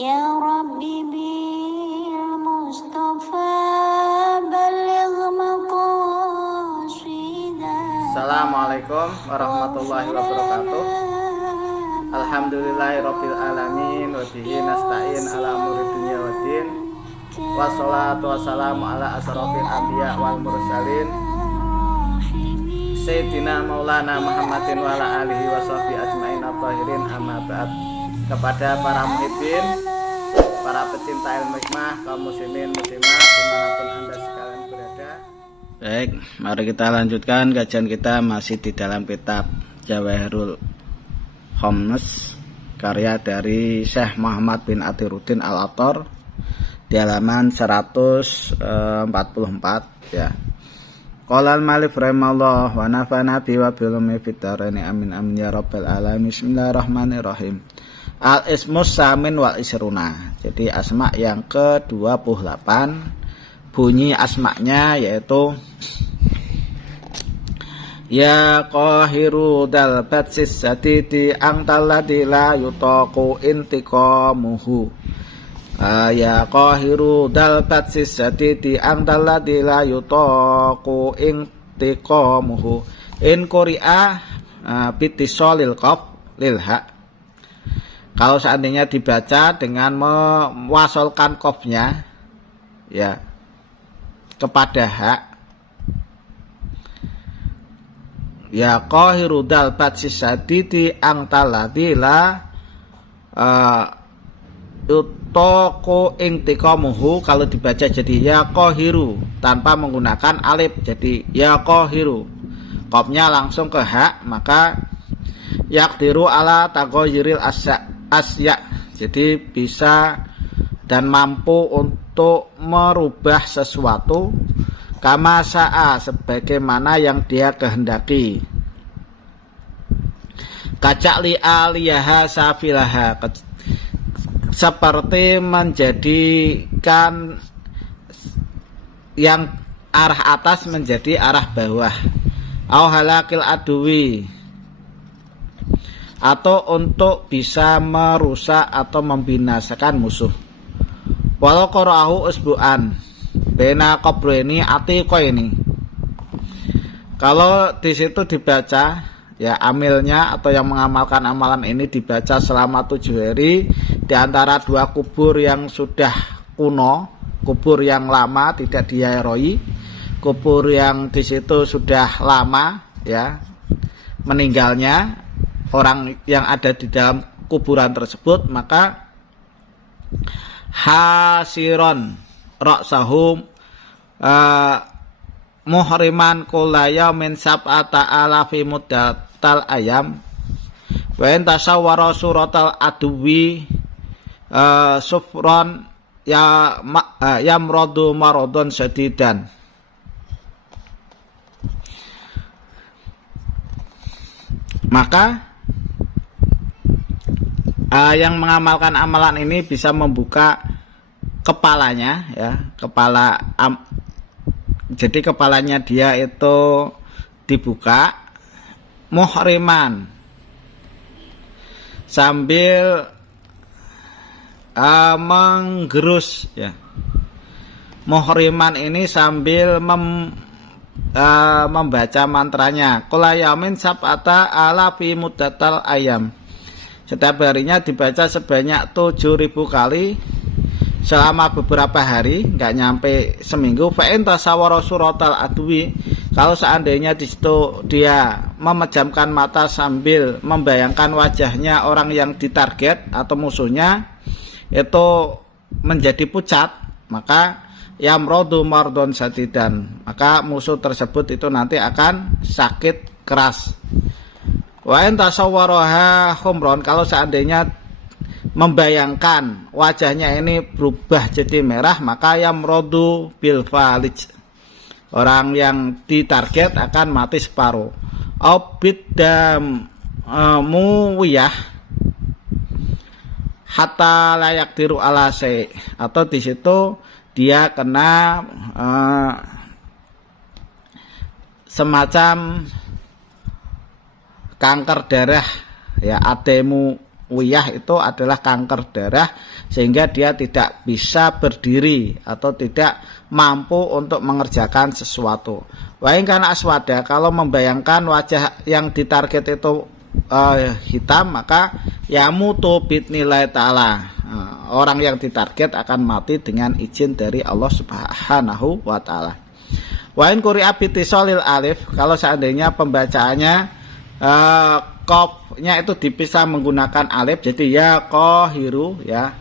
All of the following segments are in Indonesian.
Ya Rabbi bil Mustafa baligh maqasidah. Assalamualaikum warahmatullahi wabarakatuh. Alhamdulillahirabbil alamin wa bihi nasta'in ala umuri dunya waddin. Wassalatu wassalamu ala asrofil anbiya wal mursalin Sayyidina Maulana Muhammadin wa ala alihi wa sahbihi ajmain at-tahirin, amma ba'd. Kepada para muhibbin, para pecinta ilmu hikmah, kaum muslimin muslimat dimanapun anda sekalian berada. Baik, mari kita lanjutkan kajian kita masih di dalam kitab Jawahirul Khammas karya dari Syekh Muhammad bin Athiruddin Al-Attar di halaman 144 ya. Qala al-Malif rahimahullah wa nafa'ana bi wa bil ummi fid dharain amin amin ya rabbal alamin. Bismillahirrahmanirrahim. Al-ismus samin wal isruna. Jadi asma yang ke-28. Bunyi asma'nya yaitu ya qahiru dal batsis sadidi angtal ladzi la yutaqu intiqamuhu. Ya qahiru dal batsis sadidi angtal ladzi la yutaqu intiqamuhu. In quri'a bitisolil qaf lil ha. Kalau seandainya dibaca dengan mewasolkan qafnya ya kepada ha, ya qahiru dal batsis sadidi angtal ladzi la yutaqu intiqamuhu. Kalau dibaca jadi ya qahiru tanpa menggunakan alif, jadi ya qahiru, qafnya langsung ke ha, maka yaqdiru ala taghayyuril asya, jadi bisa dan mampu untuk merubah sesuatu kama sa'a, sebagaimana yang dia kehendaki. Kaca'li aliyaha safilaha, seperti menjadikan yang arah atas menjadi arah bawah. Au halakil aduwi, atau untuk bisa merusak atau membinasakan musuh. Walau qara'ahu usbu'an bena qabraini atiqaini. Kalau di situ dibaca ya amilnya atau yang mengamalkan amalan ini dibaca selama 7 hari di antara dua kubur yang sudah kuno, kubur yang lama tidak diziarahi, kubur yang di situ sudah lama ya meninggalnya orang yang ada di dalam kuburan tersebut, maka hasiron ra'sahum muhriman kullaya min sab'ata alafi muddatal ayam wa in tasawwara suratal aduwi sufron yamradu maradun syadidan. Maka yang mengamalkan amalan ini bisa membuka kepalanya ya, jadi kepalanya dia itu dibuka muhriman sambil menggerus ya. Muhriman ini sambil membaca mantranya qulayamin sab'ata alafi muddatal ayam. Setiap harinya dibaca sebanyak 7.000 kali selama beberapa hari, nggak nyampe seminggu. Fa'in tasawwara suratal adwi, kalau seandainya di situ dia memejamkan mata sambil membayangkan wajahnya orang yang ditarget atau musuhnya itu menjadi pucat, maka yamradu mardon sadidan, maka musuh tersebut itu nanti akan sakit keras. Wa in tasawwaraha khumron, kalau seandainya membayangkan wajahnya ini berubah jadi merah, maka yamradu bil falij, orang yang ditarget akan mati separuh. Au biddam muwiyah hatta layak diru ala say, atau di situ dia kena semacam kanker darah ya, ademu wiyah itu adalah kanker darah sehingga dia tidak bisa berdiri atau tidak mampu untuk mengerjakan sesuatu. Wa in kana aswada, kalau membayangkan wajah yang ditarget itu hitam, maka yamutu bidnillah ta'ala. Orang yang ditarget akan mati dengan izin dari Allah Subhanahu wa taala. Wa in quri'a bitisolil alif, kalau seandainya pembacaannya qafnya itu dipisah menggunakan alif, jadi ya qahiru ya.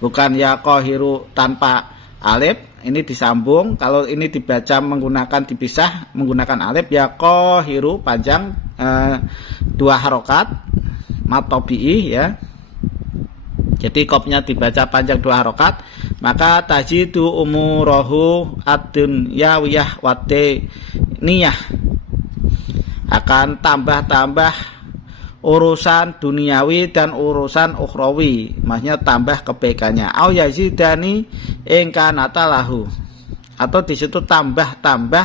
Bukan ya qahiru tanpa alif, ini disambung. Kalau ini dibaca menggunakan dipisah menggunakan alif, ya qahiru panjang 2 harokat matobi'i ya. Jadi qafnya dibaca panjang 2 harokat, maka tajidu umurahu ad-dunyawiyah wate niyah, akan tambah-tambah urusan duniawi dan urusan ukhrawi, maksudnya tambah kebaikannya. Au yazidani ingkanata lahu, atau di situ tambah-tambah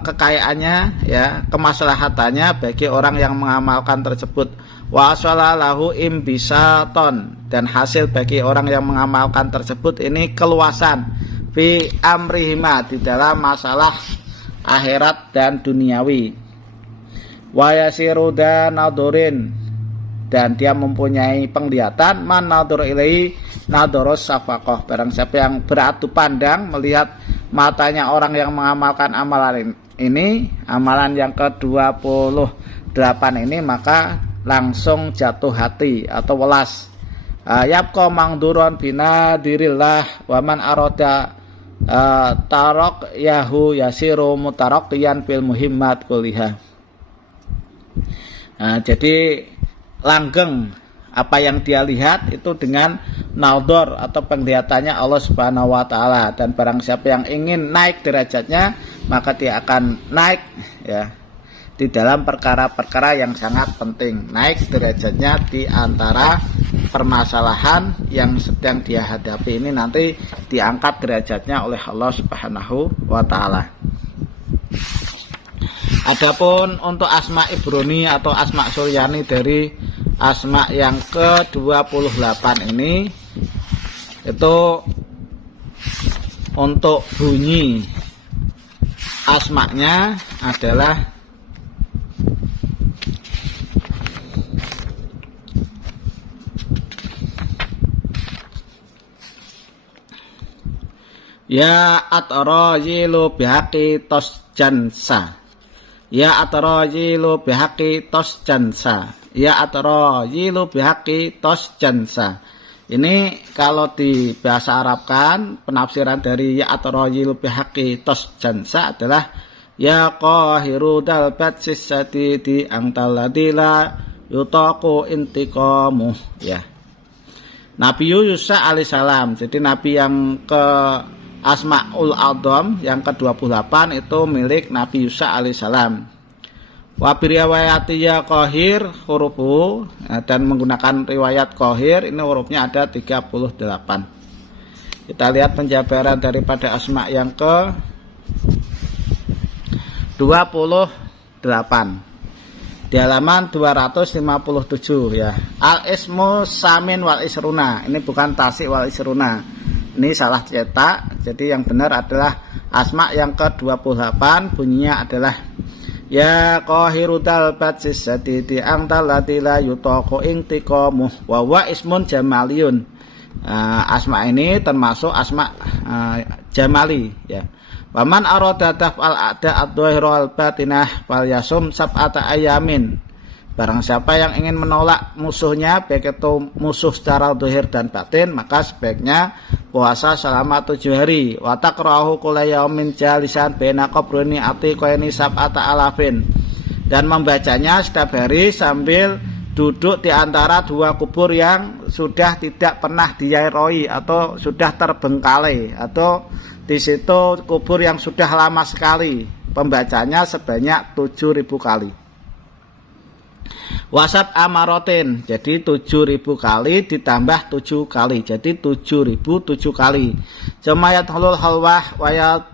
kekayaannya ya, kemaslahatannya bagi orang yang mengamalkan tersebut. Wa asalalahu imbisaton, dan hasil bagi orang yang mengamalkan tersebut ini keluasan fi amrihima, di dalam masalah akhirat dan duniawi. Wa yasiru dan nadurin, dan dia mempunyai penglihatan, man nadur ilaihi nadoros safaqah, barang siapa yang beratu pandang melihat matanya orang yang mengamalkan amalan ini, amalan yang ke-28 ini, maka langsung jatuh hati atau welas. Yabqa mangduron binadirillah wa man arada tarok yahu yasiru mutaraqiyan fil muhimmat kulliha. Jadi langgeng apa yang dia lihat itu dengan naudor atau penglihatannya Allah Subhanahu wa taala, dan barang siapa yang ingin naik derajatnya maka dia akan naik ya di dalam perkara-perkara yang sangat penting, naik derajatnya di antara permasalahan yang sedang dia hadapi ini nanti diangkat derajatnya oleh Allah Subhanahu wa taala. Adapun untuk asma ibroni atau asma suryani dari asma yang ke-28 ini, itu untuk bunyi asmanya adalah ya atrajilu bihaqi tosjansa, ya atrajilu bihaqi tosjansa, ya atrajilu bihaqi tosjansa. Ini kalau di bahasa Arabkan, penafsiran dari ya atrajilu bihaqi tosjansa adalah ya qahiru dalbat sisati di angtaladila yutaku intiqamu ya. Nabi Yusuf alaihissalam, jadi Nabi yang ke Asma'ul A'dham yang ke-28 itu milik Nabi Yusuf alaihissalam. Wa biriwayatiyya qahir hurufu, dan menggunakan riwayat qahir ini hurufnya ada 38. Kita lihat penjabaran daripada asma yang ke-28 di halaman 257 ya. Al ismu samin wal isruna, ini bukan tasik wal isruna, ini salah cetak. Jadi yang benar adalah asma yang ke-28, bunyinya adalah ya qahiru dalbat sisati di angtalati la yutaqu intiqamu wa wa ismun jamaliyun. Asma ini termasuk asma jamali ya. Waman arada taf'al a'da ad-dhahira al-batinah fal yasum sab'ata ayamin. Barang siapa yang ingin menolak musuhnya, baik itu musuh secara zahir dan batin, maka sebaiknya puasa selama 7 hari. Wa taqra'uhu kulla yaumin jalisan baina qabruni atiqaini sab'ata alafin. Dan membacanya setiap hari sambil duduk di antara 2 kubur yang sudah tidak pernah diairoi atau sudah terbengkalai, atau di situ kubur yang sudah lama sekali. Pembacanya sebanyak 7.000 kali. Wasat amarotin, jadi 7.000 kali ditambah 7 kali, jadi 7.007 kali. Jamayat hulul halwah wayat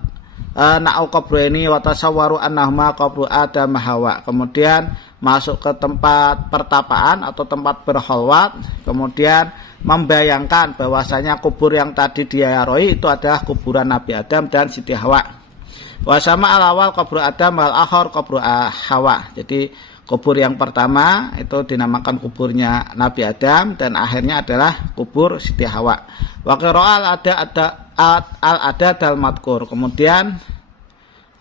na'u qabraini wa tasawwaru annahuma qabru Adam Hawa. Kemudian masuk ke tempat pertapaan atau tempat berkholwat, kemudian membayangkan bahwasanya kubur yang tadi diaroi itu adalah kuburan Nabi Adam dan Siti Hawa. Wa sama al-awal qabru Adam wal akhir qabru Hawa. Jadi kubur yang pertama itu dinamakan kuburnya Nabi Adam dan akhirnya adalah kubur Siti Hawa. Wa qira'al ada dal madkur. Kemudian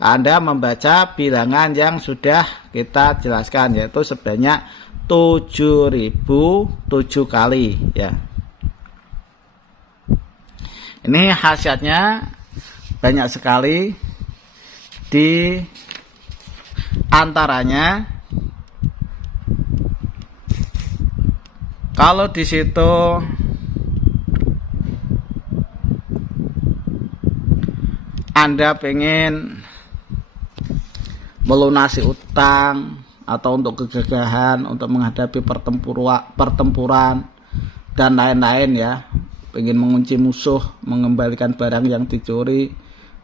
Anda membaca bilangan yang sudah kita jelaskan, yaitu sebanyak 7.007 kali ya. Ini khasiatnya banyak sekali, di antaranya kalau di situ Anda pengen melunasi utang atau untuk kegagahan, untuk menghadapi pertempuran dan lain-lain ya, pengen mengunci musuh, mengembalikan barang yang dicuri,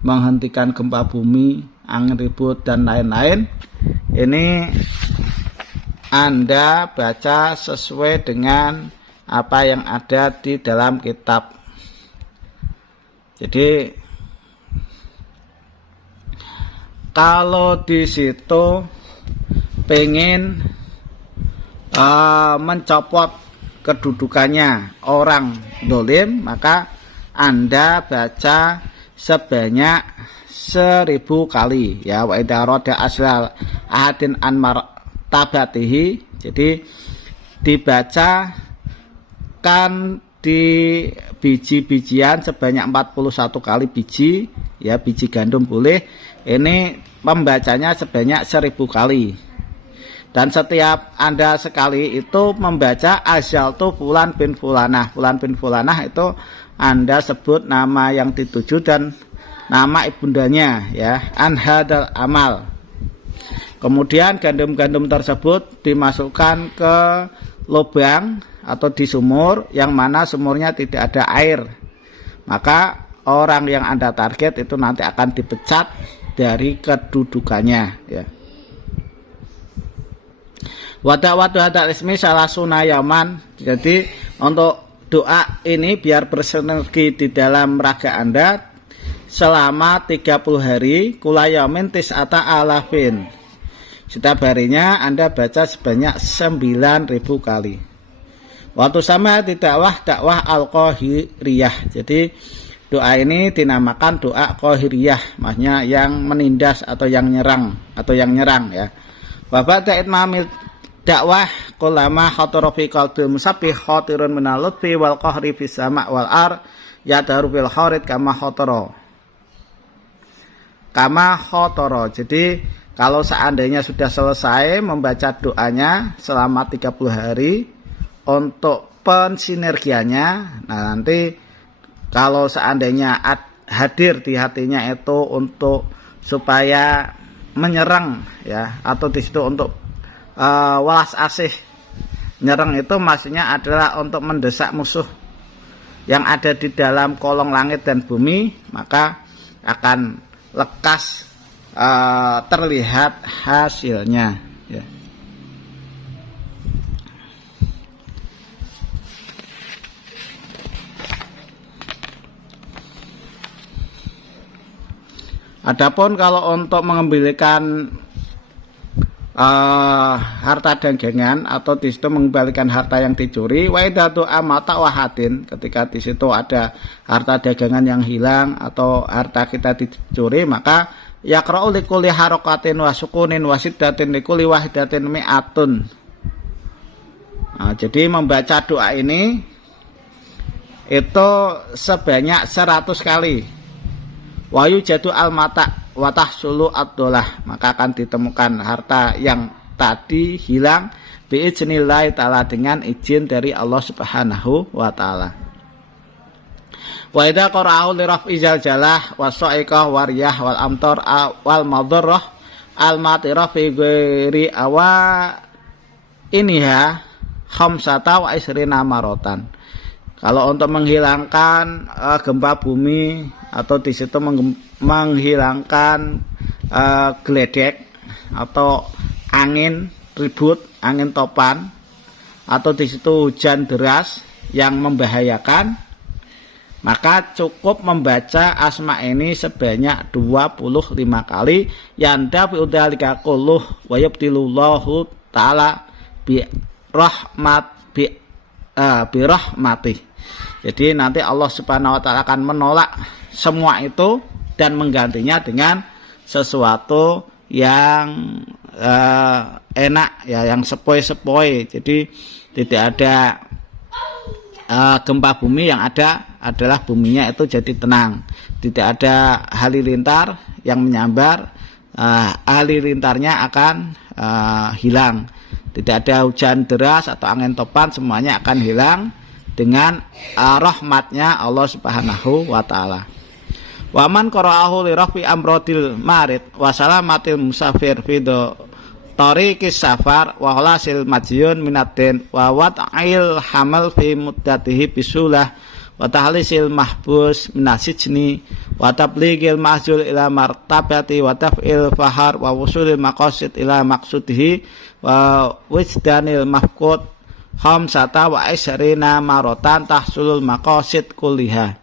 menghentikan gempa bumi, angin ribut dan lain-lain, ini Anda baca sesuai dengan apa yang ada di dalam kitab. Jadi kalau di situ pengen mencopot kedudukannya orang dolim, maka Anda baca sebanyak 1000 kali ya. Wa idza rada aslal ahadin an martabatihi, jadi dibaca kan di biji-bijian sebanyak 41 kali biji ya, biji gandum boleh. Ini membacanya sebanyak 1000 kali. Dan setiap Anda sekali itu membaca asyaltu fulan bin fulanah. Fulan bin fulanah itu Anda sebut nama yang dituju dan nama ibundanya ya, an hadal amal. Kemudian gandum-gandum tersebut dimasukkan ke lubang atau di sumur yang mana sumurnya tidak ada air. Maka orang yang Anda target itu nanti akan dipecat dari kedudukannya ya. Wada'watu hadal ismi salah sunayaman. Jadi untuk doa ini biar bersinergi di dalam raga Anda selama 30 hari, kulayamin tis'ata alafin. Setiap harinya Anda baca sebanyak 9.000 kali. Waktu sama dakwah al-qahiriyah. Jadi doa ini dinamakan doa qahiriyah, maksudnya yang menindas atau yang nyerang ya. Wa ba'da itmamil dakwah kullama khatara fi qalbil musabbih khatirun minal lutfi wal qahri fis sama' wal ar yadaru bil kharid kama khatara. Jadi kalau seandainya sudah selesai membaca doanya selama 30 hari untuk pensinergianya, nah nanti kalau seandainya hadir di hatinya itu untuk supaya menyerang ya, atau di situ untuk welas asih. Nyerang itu maksudnya adalah untuk mendesak musuh yang ada di dalam kolong langit dan bumi, maka akan lekas terlihat hasilnya ya. Adapun kalau untuk mengembalikan harta dagangan atau di situ mengembalikan harta yang dicuri, wa idatu amata wahadin, ketika di situ ada harta dagangan yang hilang atau harta kita dicuri, maka yaqra'u likulli harakatin wa sukunin wa siddatin likulli wahidatin mi'atun. Nah, jadi membaca doa ini itu sebanyak 100 kali. Wa yujadu al-mata wa tahsulu ad-dolah, maka akan ditemukan harta yang tadi hilang biiznillah ta'ala, dengan izin dari Allah Subhanahu wa taala. Wa idza qara'u li raf'i zalzalah wa sa'iqah wariyah wal amtar wal madarrah al matirah fi ghairi awa iniha khamsata wa isrina marotan. Kalau untuk menghilangkan gempa bumi atau di situ menghilangkan geledek atau angin ribut, angin topan, atau di situ hujan deras yang membahayakan, maka cukup membaca asma ini sebanyak 25 kali. Yanda bi udzalika kulluh wa yubtilullahu taala bi rahmati. Jadi nanti Allah Subhanahu wa taala akan menolak semua itu dan menggantinya dengan sesuatu yang enak ya, yang sepoi-sepoi. Jadi tidak ada gempa bumi, yang ada adalah buminya itu jadi tenang. Tidak ada halilintar yang menyambar, halilintarnya akan hilang. Tidak ada hujan deras atau angin topan, semuanya akan hilang dengan rahmatnya Allah Subhanahu wa taala. Waman qara'ahu li rafi amrodil marid wa salamatil musafir fido tariqis safar wa khalasil majyun minatin wa wat'il hamal fi muddatihi bisulah wa tahlisil mahbus minasijni wa tablighil mahjul ila martabati wa taf'il fahar wa wusulil maqasid ila maqsudihi wa wijdanil mafqud khamsata wa isrina marotan tahsulul maqasid kulliha.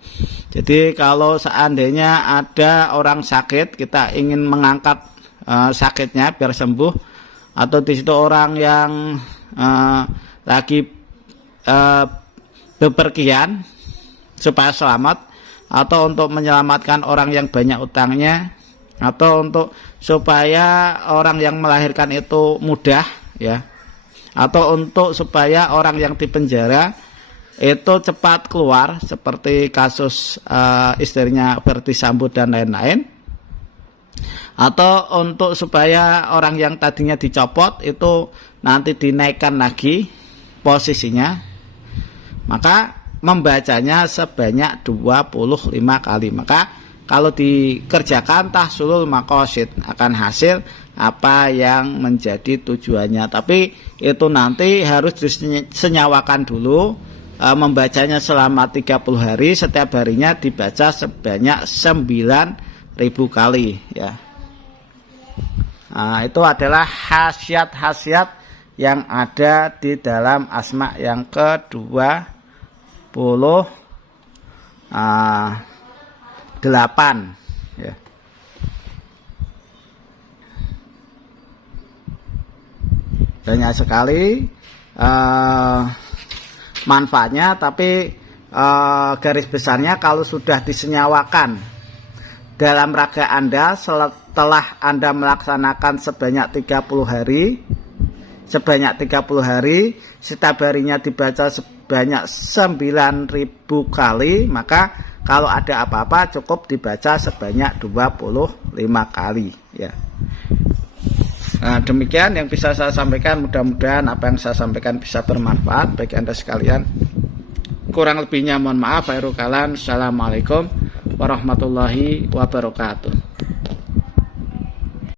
Jadi kalau seandainya ada orang sakit, kita ingin mengangkat sakitnya biar sembuh, atau di situ orang yang lagi bepergian supaya selamat, atau untuk menyelamatkan orang yang banyak utangnya, atau untuk supaya orang yang melahirkan itu mudah ya, atau untuk supaya orang yang dipenjara itu cepat keluar, seperti kasus istrinya Verdi Sambo dan lain-lain, atau untuk supaya orang yang tadinya dicopot itu nanti dinaikkan lagi posisinya, maka membacanya sebanyak 25 kali. Maka kalau dikerjakan tahsulul maqasid, akan hasil apa yang menjadi tujuannya. Tapi itu nanti harus disenyawakan dulu, membacanya selama 30 hari, setiap harinya dibaca sebanyak 9.000 kali ya. Nah, itu adalah khasiat-khasiat yang ada di dalam asma yang ke-28 ya. Banyak sekali manfaatnya, tapi garis besarnya kalau sudah disenyawakan dalam raga Anda setelah Anda melaksanakan sebanyak 30 hari, setiap harinya dibaca sebanyak 9.000 kali, maka kalau ada apa-apa cukup dibaca sebanyak 25 kali ya. Nah, demikian yang bisa saya sampaikan. Mudah-mudahan apa yang saya sampaikan bisa bermanfaat bagi Anda sekalian. Kurang lebihnya mohon maaf. Assalamualaikum warahmatullahi wabarakatuh.